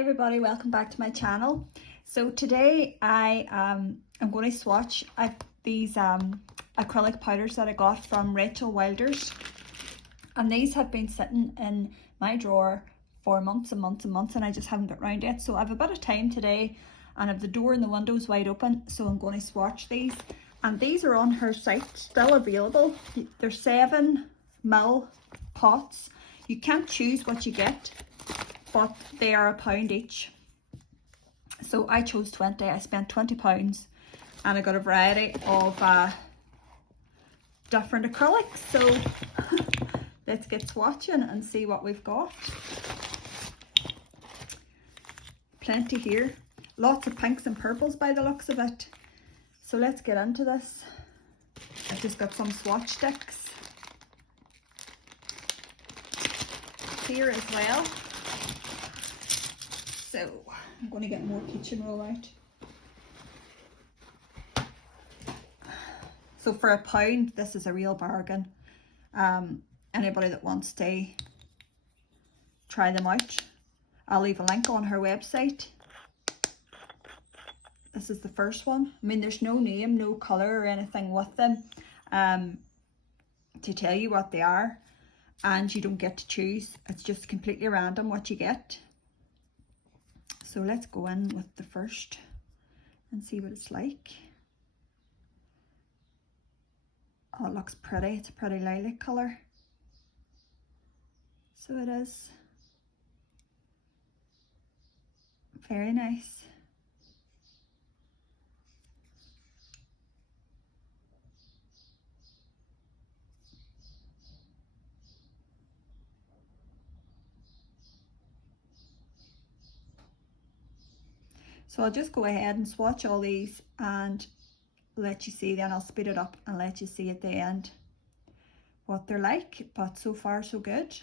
everybody, welcome back to my channel. So today I am going to swatch these acrylic powders that I got from Racheal Wilders, and these have been sitting in my drawer for months and months and months, and I just haven't got round to it. So I have a bit of time today and I have the door and the windows wide open, so I'm going to swatch these. And these are on her site, still available. They're 7ml pots. You can't choose what you get, but they are £1 each. So I chose 20. I spent £20 and I got a variety of different acrylics. So let's get swatching and see what we've got. Plenty here. Lots of pinks and purples by the looks of it. So let's get into this. I've just got some swatch sticks here as well. So I'm going to get more kitchen roll out. So for £1, this is a real bargain. Anybody that wants to try them out, I'll leave a link on her website. This is the first one. I mean, there's no name, no colour or anything with them to tell you what they are, and you don't get to choose. It's just completely random what you get. So let's go in with the first and see what it's like. Oh, it looks pretty. It's a pretty lilac colour. So it is. Very nice. So I'll just go ahead and swatch all these and let you see, then I'll speed it up and let you see at the end what they're like. But so far so good.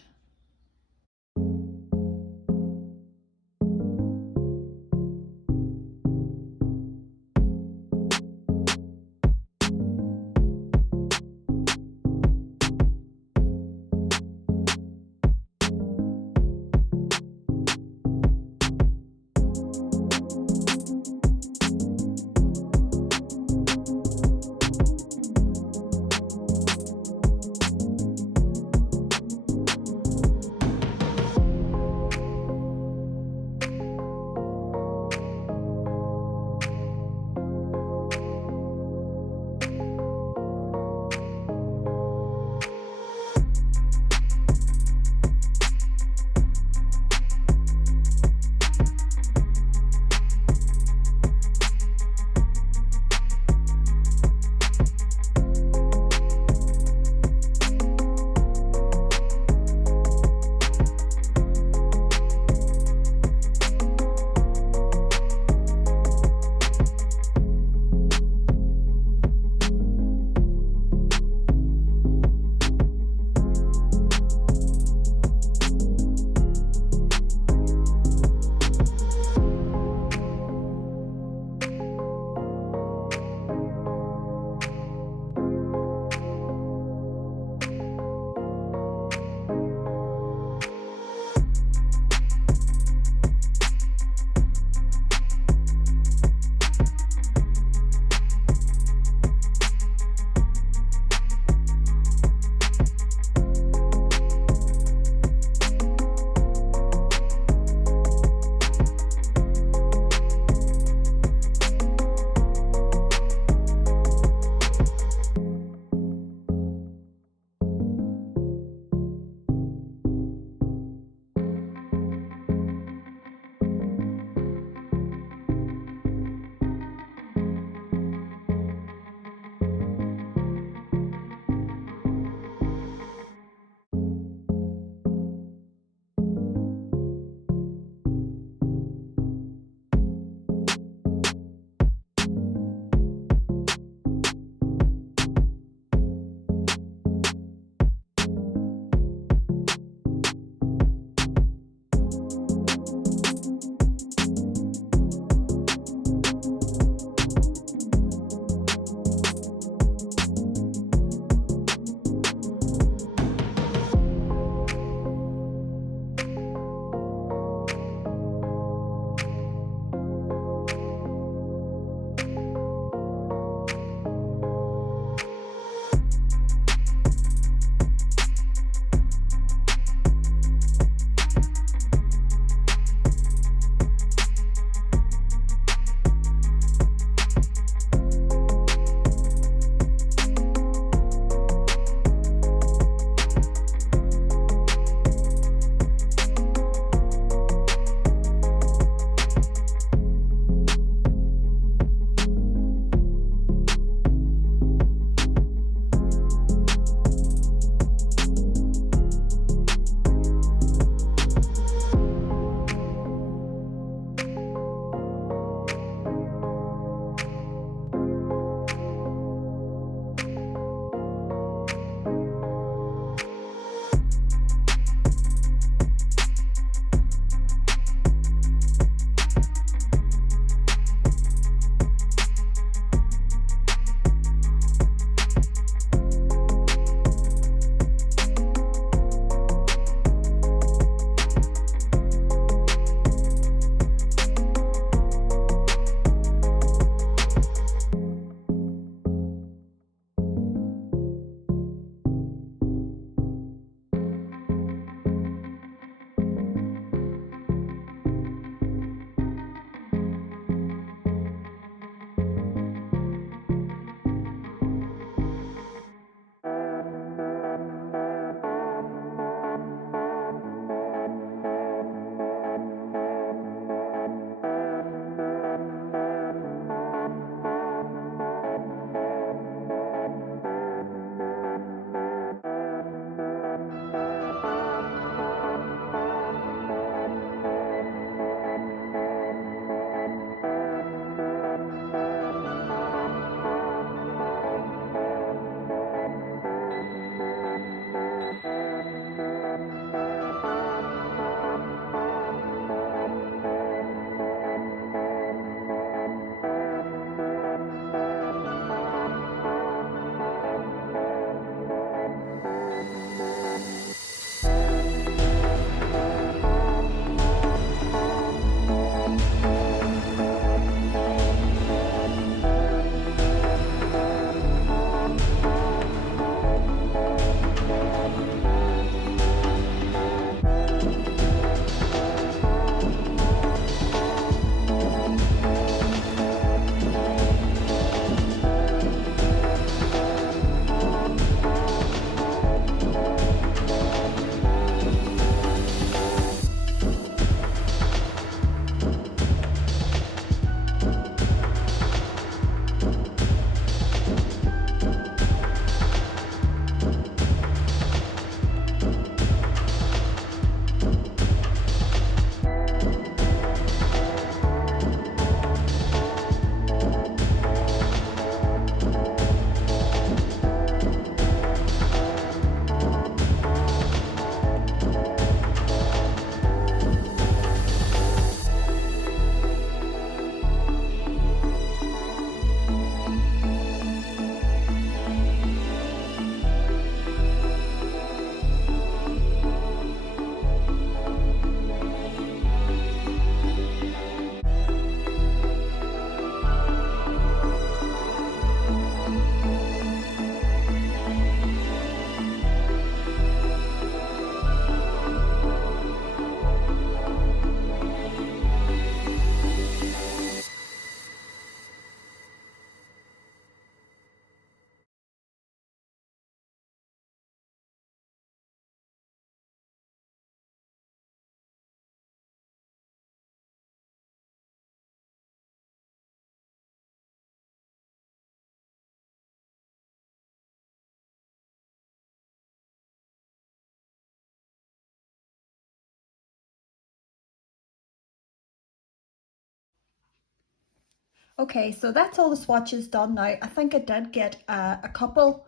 Okay, so that's all the swatches done now. I think I did get a couple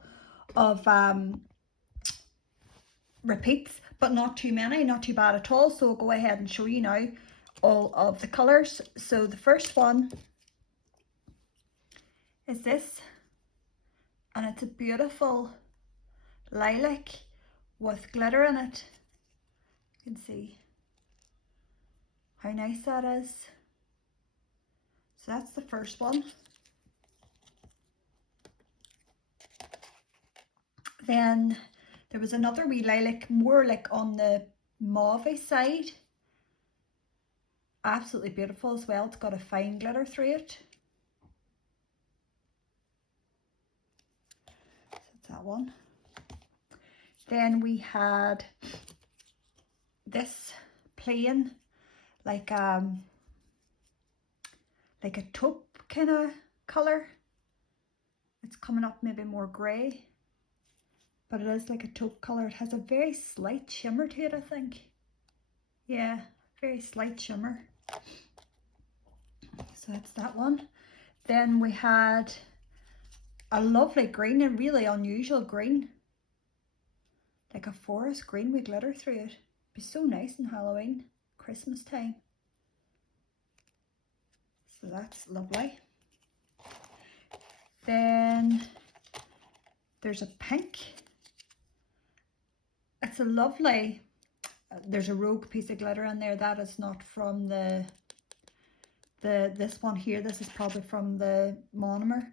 of repeats, but not too many, not too bad at all. So I'll go ahead and show you now all of the colours. So the first one is this, and it's a beautiful lilac with glitter in it. You can see how nice that is. So that's the first one. Then there was another wee lilac, more like on the mauve side. Absolutely beautiful as well. It's got a fine glitter through it. So that's that one. Then we had this plain, like a taupe kind of colour. It's coming up maybe more grey, but it is like a taupe colour. It has a very slight shimmer to it, I think. Yeah, very slight shimmer. So that's that one. Then we had a lovely green, a really unusual green, like a forest green with glitter through it. Be so nice in Halloween, Christmas time. So that's lovely. Then there's a pink. It's a lovely, there's a rogue piece of glitter in there. That is not from this one here. This is probably from the monomer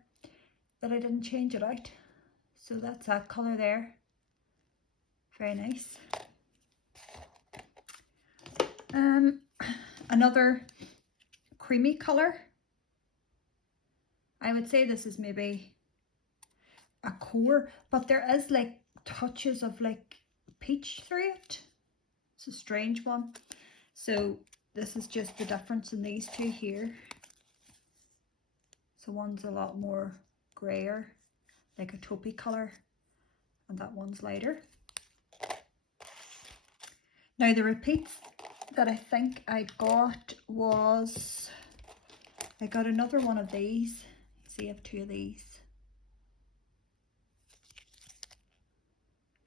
that I didn't change it out. So that's that colour there. Very nice. Another creamy colour. I would say this is maybe a core, but there is like touches of like peach through it. It's a strange one. So this is just the difference in these two here. So one's a lot more grayer, like a taupey colour, and that one's lighter. Now the repeats that I think I got was, I got another one of these. See, I have two of these.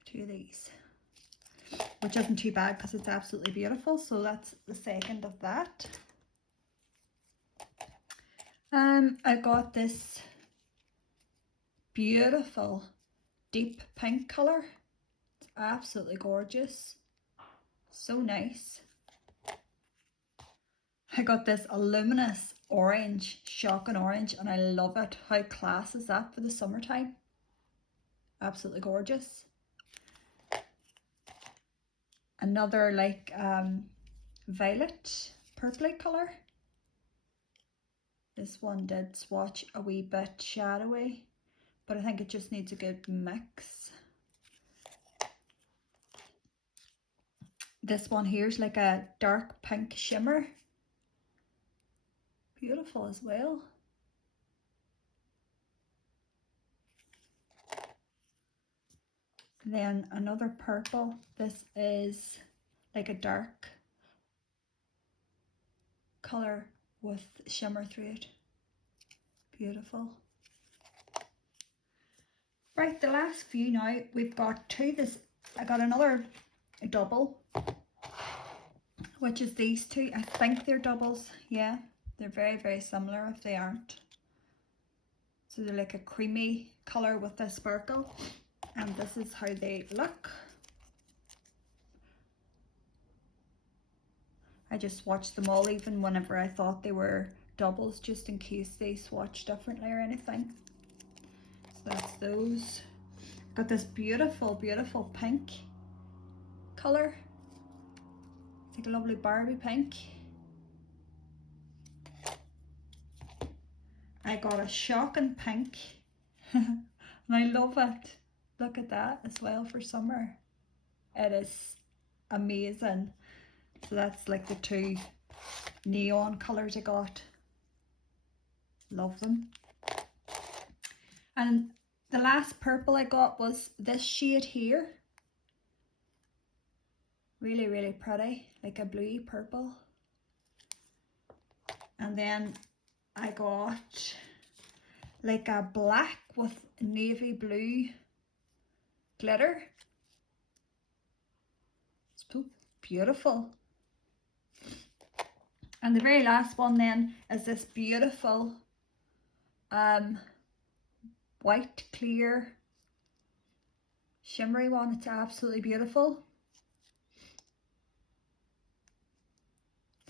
Two of these, which isn't too bad because it's absolutely beautiful. So that's the second of that. I got this beautiful deep pink colour. It's absolutely gorgeous. So nice. I got this luminous orange, shocking orange, and I love it. How class is that for the summertime? Absolutely gorgeous. Another like violet purpley colour. This one did swatch a wee bit shadowy, but I think it just needs a good mix. This one here is like a dark pink shimmer. Beautiful as well. Then another purple. This is like a dark colour with shimmer through it. Beautiful. Right, the last few now, we've got two. I got another double, which is these two. I think they're doubles. Yeah, they're very, very similar if they aren't. So they're like a creamy colour with a sparkle, and this is how they look. I just swatched them all, even whenever I thought they were doubles, just in case they swatch differently or anything. So that's those. Got this beautiful, beautiful pink colour. It's like a lovely Barbie pink. I got a shocking pink and I love it. Look at that as well for summer. It is amazing. So that's like the two neon colours I got. Love them. And the last purple I got was this shade here. Really, really pretty, like a bluey purple. And then I got like a black with navy blue glitter. It's so beautiful. And the very last one then is this beautiful white clear shimmery one. It's absolutely beautiful.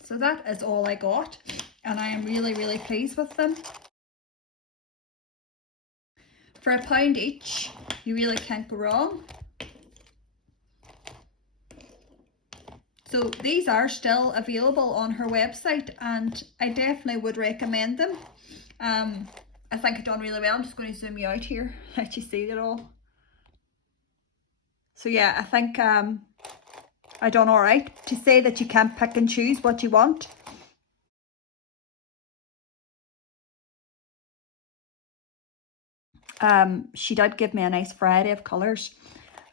So that is all I got, and I am really pleased with them. For £1 each, you really can't go wrong. So these are still available on her website, and I definitely would recommend them. I think I've done really well. I'm just going to zoom you out here, let you see it all. So yeah, I think I done all right. To say that you can't pick and choose what you want. She did give me a nice variety of colours.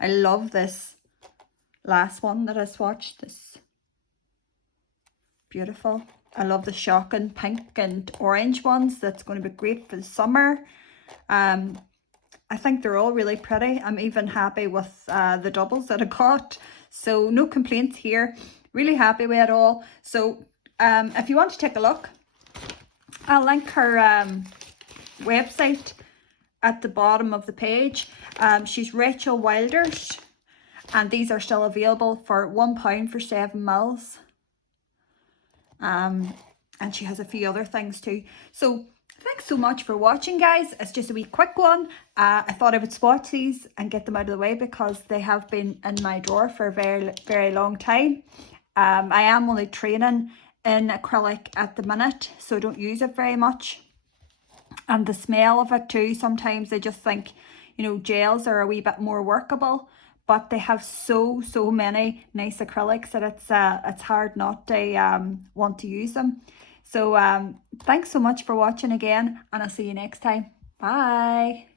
I love this last one that I swatched. This beautiful. I love the shocking pink and orange ones. That's going to be great for the summer. I think they're all really pretty. I'm even happy with the doubles that I got. So no complaints here. Really happy with it all. So if you want to take a look, I'll link her website at the bottom of the page. She's Racheal Wilders, and these are still available for £1 for 7 mils. And she has a few other things too. So thanks so much for watching, guys. It's just a wee quick one. I thought I would swatch these and get them out of the way because they have been in my drawer for a very long time. I am only training in acrylic at the minute, so I don't use it very much. And the smell of it too, sometimes I just think, you know, gels are a wee bit more workable, but they have so many nice acrylics that it's hard not to want to use them. So thanks so much for watching again, and I'll see you next time. Bye.